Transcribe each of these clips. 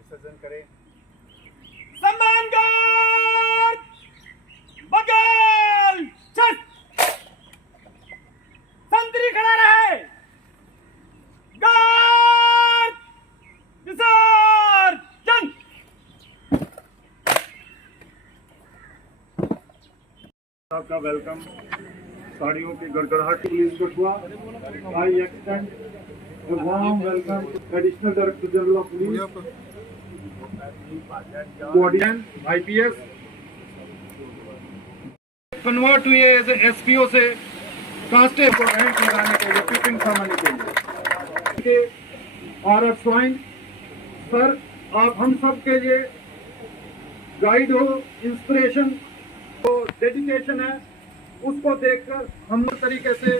विसर्जन करें। सम्मान गार्ड बगल छत संतरी खड़ा रहे। गार्ड विसर्जन। आपका वेलकम। साड़ियों की गड़गड़ाहट police Kathua. I extend a warm welcome to Additional Director General of Police, Guardian, IPS. Convert हुए एज एसपीओ से कांस्टेबल को रैंक लगाने के लिए पिपिंग समझने के लिए और स्वाइन सर आप हम सब के लिए गाइड हो, इंस्पिरेशन तो डेडिकेशन है, उसको देखकर हम तरीके से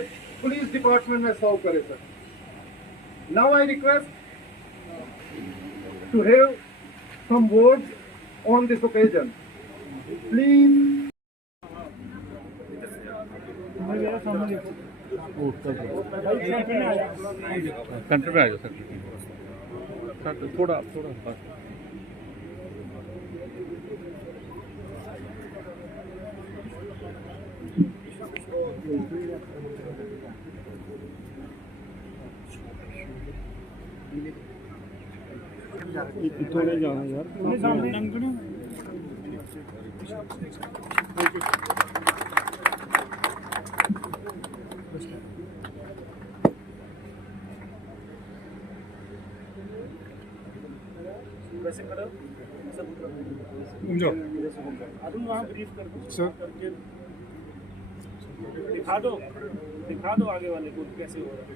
पुलिस डिपार्टमेंट में सर्व करें sir. Now I request to have some words on this occasion. Please. Centre में आ जाओ सर, थोड़ा थोड़ा थोड़े जाना यार। वैसे करो अरुण वहाँ ब्रीफ कर दो सर, दिखा दो आगे वाले को कैसे हो रहा है।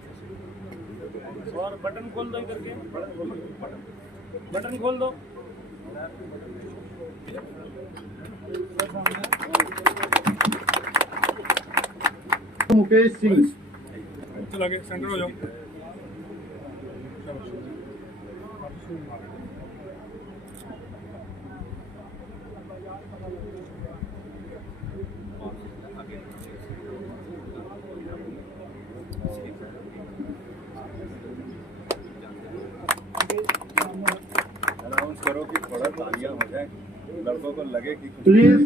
और बटन खोल दो करके, बटन खोल दो। मुकेश सिंह चला के सेंटर हो जाओ। अनाउंस करो कि थोड़ा तालियां हो जाए, लड़कों को लगे कि प्लीज।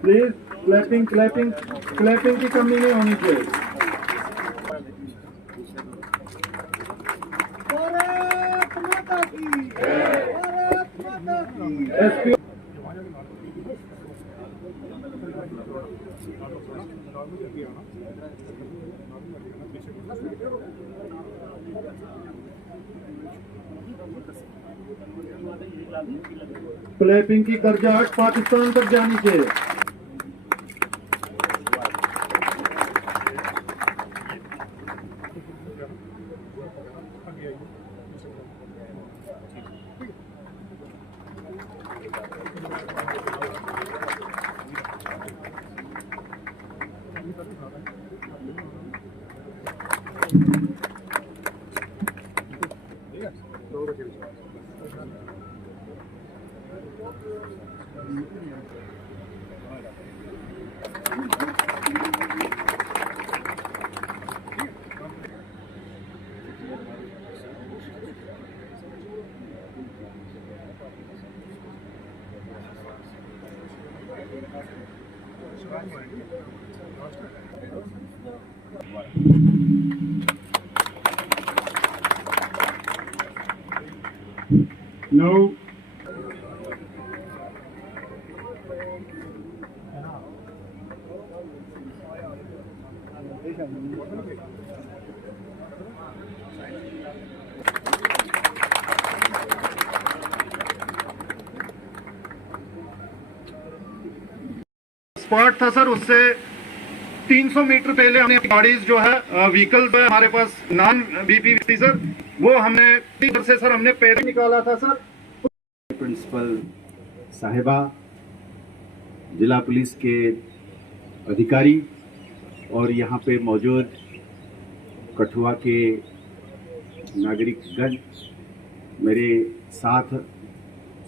प्लीज क्लैपिंग की कमी नहीं होनी चाहिए। भारत माता की जय। भारत माता की जय। क्लैपिंग की गर्जाहट पाकिस्तान तक जानी चाहिए। No. स्पॉट था सर, उससे 300 मीटर पहले हमने गाड़ीज जो है व्हीकल जो है हमारे पास नॉन बीपी थी सर, वो हमने इधर से सर हमने पैदल निकाला था सर। प्रिंसिपल साहिबा, जिला पुलिस के अधिकारी और यहाँ पे मौजूद कठुआ के नागरिकगण, मेरे साथ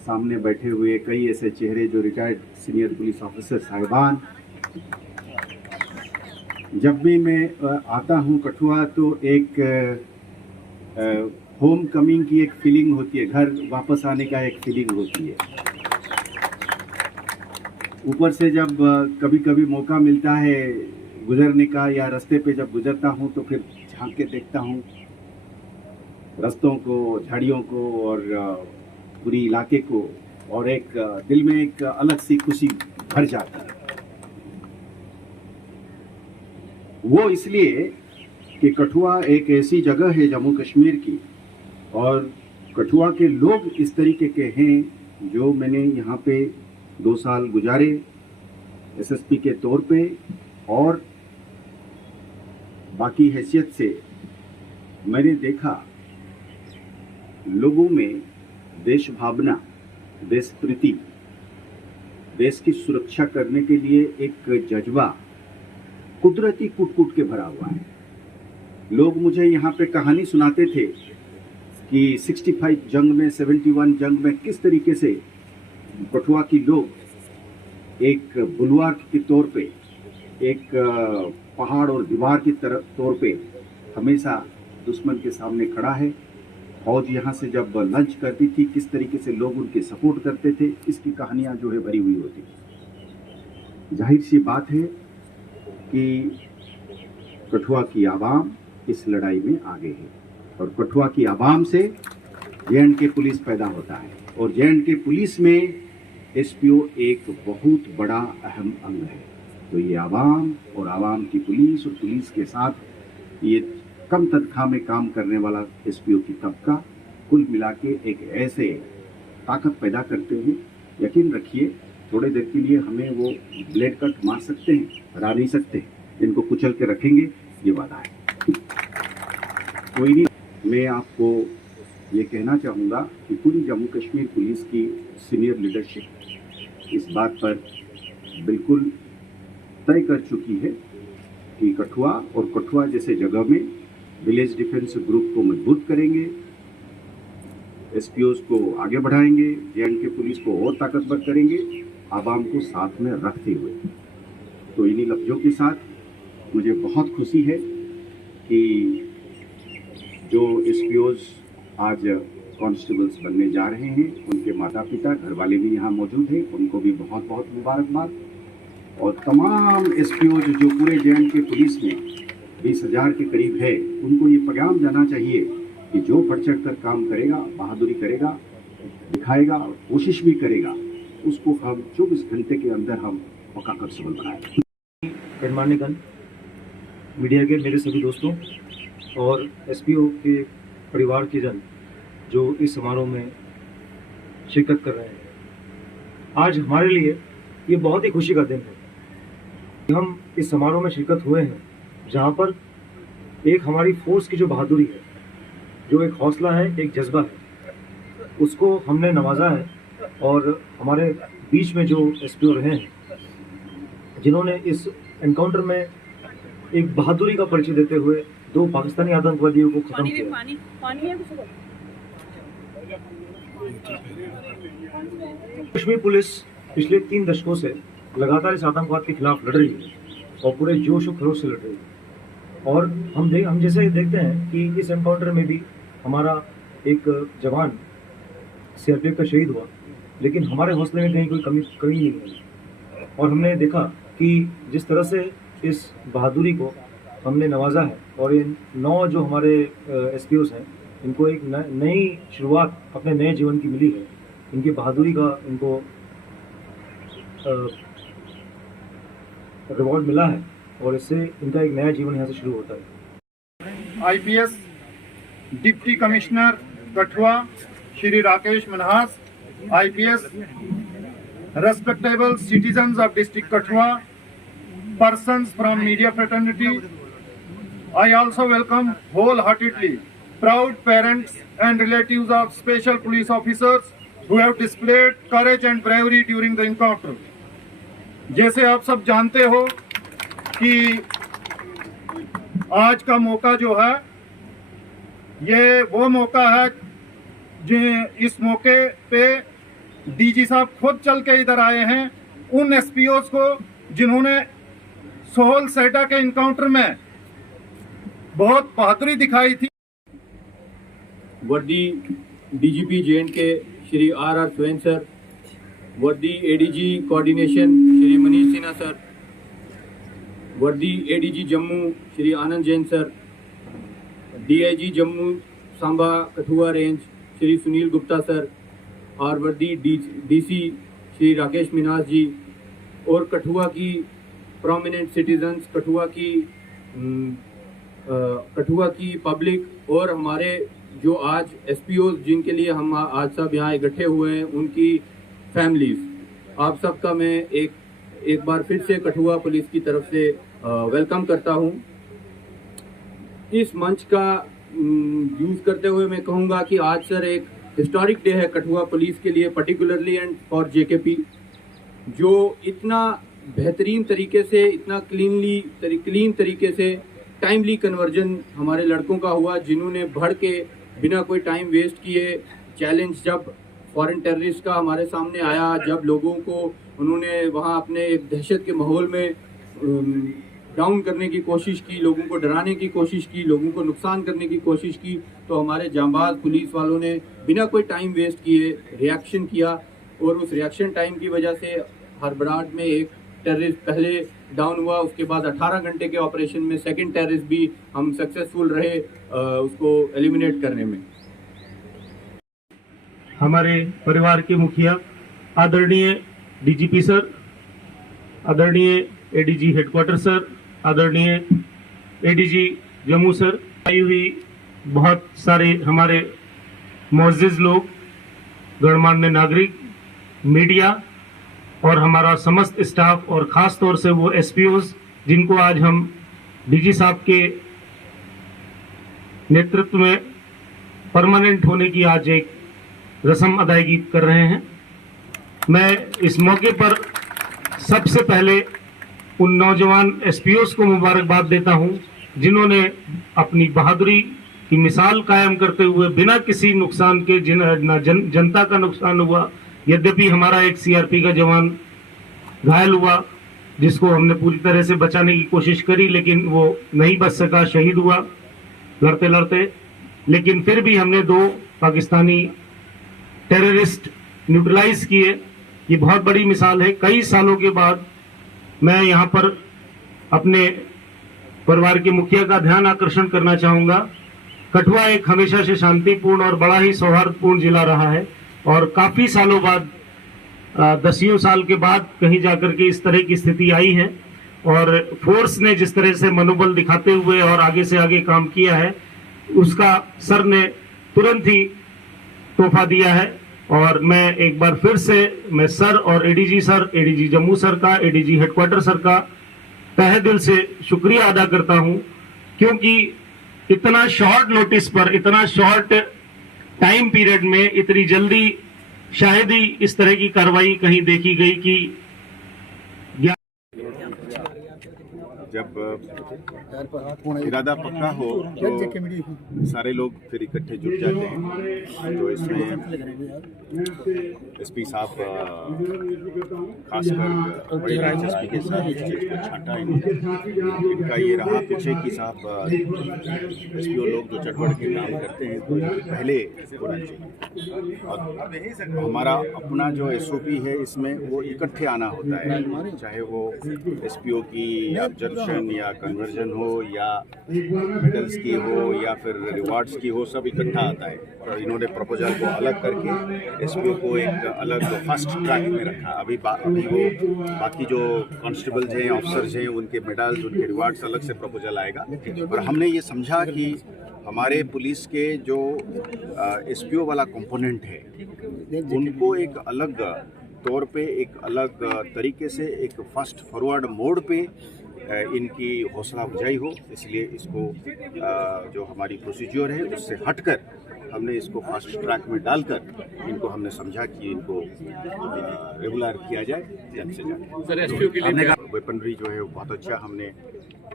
सामने बैठे हुए कई ऐसे चेहरे जो रिटायर्ड सीनियर पुलिस ऑफिसर साहिबान। जब भी मैं आता हूँ कठुआ तो एक होम कमिंग की एक फीलिंग होती है, घर वापस आने का एक फीलिंग होती है। ऊपर से जब कभी कभी मौका मिलता है गुजरने का या रास्ते पे जब गुजरता हूँ तो फिर झांक के देखता हूँ रास्तों को, झाड़ियों को और पूरी इलाके को, और एक दिल में एक अलग सी खुशी भर जाती है। वो इसलिए कि कठुआ एक ऐसी जगह है जम्मू कश्मीर की, और कठुआ के लोग इस तरीके के हैं जो मैंने यहाँ पे 2 साल गुजारे एसएसपी के तौर पे, और बाकी हैसियत से मैंने देखा लोगों में देश भावना, देश प्रीति, देश की सुरक्षा करने के लिए एक जज्बा कुदरती कूट-कूट के भरा हुआ है। लोग मुझे यहाँ पे कहानी सुनाते थे कि 65 जंग में, 71 जंग में किस तरीके से कठुआ की लोग एक बुलवार के तौर पे, एक पहाड़ और दीवार की तरफ तौर पे हमेशा दुश्मन के सामने खड़ा है। फौज यहाँ से जब लंच करती थी किस तरीके से लोग उनके सपोर्ट करते थे, इसकी कहानियाँ जो है भरी हुई होती। जाहिर सी बात है कि कठुआ की आवाम इस लड़ाई में आगे है, और कठुआ की आवाम से जे.एंड.के पुलिस पैदा होता है, और जे.एंड.के पुलिस में एसपीओ एक बहुत बड़ा अहम अंग है। तो ये आवाम और आवाम की पुलिस और पुलिस के साथ ये कम तनख्वाह में काम करने वाला एसपीओ की तबका कुल मिला के एक ऐसे ताकत पैदा करते हैं। यकीन रखिए थोड़े देर के लिए हमें वो ब्लेड कट मार सकते हैं, हरा नहीं सकते, इनको कुचल के रखेंगे, ये वादा है। कोई नहीं, मैं आपको ये कहना चाहूँगा कि पूरी जम्मू कश्मीर पुलिस की सीनियर लीडरशिप इस बात पर बिल्कुल तय कर चुकी है कि कठुआ और कठुआ जैसे जगह में विलेज डिफेंस ग्रुप को मजबूत करेंगे, एसपीओज को आगे बढ़ाएंगे, जे.एंड.के पुलिस को और ताकतवर करेंगे, आवाम को साथ में रखते हुए। तो इन्हीं लफ्जों के साथ मुझे बहुत खुशी है कि जो एसपीओज आज कांस्टेबल्स बनने जा रहे हैं उनके माता पिता, घर वाले भी यहाँ मौजूद हैं, उनको भी बहुत बहुत मुबारकबाद। और तमाम एसपीओज जो पूरे जे.एंड.के पुलिस में 20,000 के करीब है, उनको ये पैगाम जाना चाहिए कि जो बढ़ चढ़ कर काम करेगा, बहादुरी करेगा, दिखाएगा, कोशिश भी करेगा, उसको हम 24 घंटे के अंदर हम पक्का कांस्टेबल बनाएं। गणमान्यगण, मीडिया के मेरे सभी दोस्तों और एसपीओ के परिवार के जन जो इस समारोह में शिरकत कर रहे हैं, आज हमारे लिए ये बहुत ही खुशी का दिन है। हम इस समारोह में शिरकत हुए हैं जहाँ पर एक हमारी फोर्स की जो बहादुरी है, जो एक हौसला है, एक जज्बा है, उसको हमने नवाजा है। और हमारे बीच में जो एसपीओ रहे हैं जिन्होंने इस एनकाउंटर में एक बहादुरी का परिचय देते हुए 2 पाकिस्तानी आतंकवादियों को खत्म किया। कश्मीर पुलिस पिछले 3 दशकों से लगातार इस आतंकवाद के खिलाफ लड़ रही है और पूरे जोश और खरोश से लड़ रही है। और हम जैसे देखते हैं कि इस एनकाउंटर में भी हमारा एक जवान सीआरपीएफ का शहीद हुआ, लेकिन हमारे हौसले में कहीं कोई कमी नहीं हुई। और हमने देखा कि जिस तरह से इस बहादुरी को हमने नवाजा है और इन 9 जो हमारे एसपीओस हैं, इनको एक नई शुरुआत अपने नए जीवन की मिली है। इनकी बहादुरी का इनको रिवॉर्ड मिला है और इससे इनका एक नया जीवन यहाँ से शुरू होता है। IPS deputy commissioner Kathua Shri Rakesh Manhas, IPS, respectable citizens of district Kathua, persons from media fraternity, I also welcome wholeheartedly proud parents and relatives of special police officers who have displayed courage and bravery during the encounter. जैसे आप सब जानते हो कि आज का मौका जो है ये वो मौका है जो इस मौके पे डीजी साहब खुद चल के इधर आए हैं उन एसपीओस को जिन्होंने सोहल सेटा के इनकाउंटर में बहुत बहादुरी दिखाई थी। वर्दी DGP J and K Shri R Swayam sir, वर्दी ADG coordination Shri Manish Sinha sir, वर्दी ADG Jammu Shri Anand Jain sir, DIG Jammu Samba Kathua range Shri Sunil Gupta sir और वर्दी डीसी श्री राकेश मिनास जी और कठुआ की प्रोमिनेंट सिटीजन्स, कठुआ की पब्लिक और हमारे जो आज एसपीओ जिनके लिए हम आज सब यहाँ इकट्ठे हुए हैं उनकी फैमिलीज, आप सबका मैं एक बार फिर से कठुआ पुलिस की तरफ से वेलकम करता हूँ। इस मंच का यूज़ करते हुए मैं कहूँगा कि आज सर एक हिस्टोरिक डे है कठुआ पुलिस के लिए, पर्टिकुलरली एंड फॉर जेकेपी, जो इतना बेहतरीन तरीके से, इतना क्लीन तरीके से टाइमली कन्वर्जन हमारे लड़कों का हुआ, जिन्होंने बढ़ के बिना कोई टाइम वेस्ट किए चैलेंज जब फॉरेन टेररिस्ट का हमारे सामने आया, जब लोगों को उन्होंने वहाँ अपने एक दहशत के माहौल में डाउन करने की कोशिश की, लोगों को डराने की कोशिश की, लोगों को नुकसान करने की कोशिश की, तो हमारे जांबाज पुलिस वालों ने बिना कोई टाइम वेस्ट किए रिएक्शन किया और उस रिएक्शन टाइम की वजह से हरबराट में एक टेररिस्ट पहले डाउन हुआ, उसके बाद 18 घंटे के ऑपरेशन में सेकंड टेररिस्ट भी हम सक्सेसफुल रहे उसको एलिमिनेट करने में। हमारे परिवार के मुखिया आदरणीय डीजीपी सर, आदरणीय एडीजी हेडक्वार्टर सर, आदरणीय एडीजी जम्मू सर, आई हुई बहुत सारे हमारे मुअज़्ज़िज़ लोग, गणमान्य नागरिक, मीडिया और हमारा समस्त स्टाफ और ख़ास तौर से वो एसपीओज जिनको आज हम डीजी साहब के नेतृत्व में परमानेंट होने की आज एक रस्म अदायगी कर रहे हैं। मैं इस मौके पर सबसे पहले उन नौजवान एसपीओस को मुबारकबाद देता हूं जिन्होंने अपनी बहादुरी की मिसाल कायम करते हुए बिना किसी नुकसान के जनता का नुकसान हुआ, यद्यपि हमारा एक सीआरपी का जवान घायल हुआ जिसको हमने पूरी तरह से बचाने की कोशिश करी, लेकिन वो नहीं बच सका, शहीद हुआ लड़ते लड़ते। लेकिन फिर भी हमने 2 पाकिस्तानी टेररिस्ट न्यूट्रलाइज किए। ये बहुत बड़ी मिसाल है। कई सालों के बाद मैं यहाँ पर अपने परिवार के मुखिया का ध्यान आकर्षण करना चाहूँगा। कठुआ एक हमेशा से शांतिपूर्ण और बड़ा ही सौहार्दपूर्ण जिला रहा है और काफ़ी सालों बाद 10 साल के बाद कहीं जाकर के इस तरह की स्थिति आई है और फोर्स ने जिस तरह से मनोबल दिखाते हुए और आगे से आगे काम किया है उसका सर ने तुरंत ही तोहफा दिया है। और मैं एक बार फिर से मैं सर और ADG sir, ADG Jammu sir का, एडीजी हेडक्वार्टर सर का तहे दिल से शुक्रिया अदा करता हूं, क्योंकि इतना शॉर्ट नोटिस पर, इतना शॉर्ट टाइम पीरियड में इतनी जल्दी शायद ही इस तरह की कार्रवाई कहीं देखी गई कि जब इरादा पक्का हो तो सारे लोग फिर इकट्ठे जुट जाते हैं। तो इसमें एसपी साहब खासकर बड़ी दिलचस्पी के साथ इस चीज को छांटा है। इनका ये रहा पीछे कि साहब एसपीओ लोग जो चटवट के काम करते हैं तो पहले होना चाहिए। और हमारा अपना जो एसओपी है इसमें वो इकट्ठे आना होता है, चाहे वो एसपीओ की ऑब्जर्वेशन या कन्वर्जन हो या मेडल्स की हो या फिर रिवार्ड्स की हो, सब इकट्ठा आता है। और इन्होंने प्रपोजल को अलग करके एसपीओ को एक अलग फर्स्ट ट्रैक में रखा। अभी वो बाकी जो कांस्टेबल्स हैं, ऑफिसर्स हैं, उनके मेडल्स, उनके रिवार्ड्स अलग से प्रपोजल आएगा। और हमने ये समझा कि हमारे पुलिस के जो एसपीओ वाला कंपोनेंट है उनको एक अलग तौर पे, एक अलग तरीके से, एक फास्ट फॉरवर्ड मोड पे इनकी हौसला अफजाई हो, इसलिए इसको जो हमारी प्रोसीजर है उससे हटकर हमने इसको फास्ट ट्रैक में डालकर इनको हमने समझा कि इनको रेगुलर किया जाए जल्द से जल्द। सर एसपीओ के लिए वेपनरी जो है वो बहुत अच्छा हमने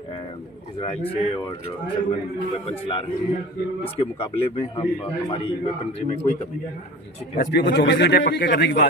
इजराइल से और जर्मन वेपन्स ला रहे हैं। इसके मुकाबले में हम हमारी वेपनरी में कोई कमी नहीं है। एसपीओ को 24 घंटे पक्के करने की बात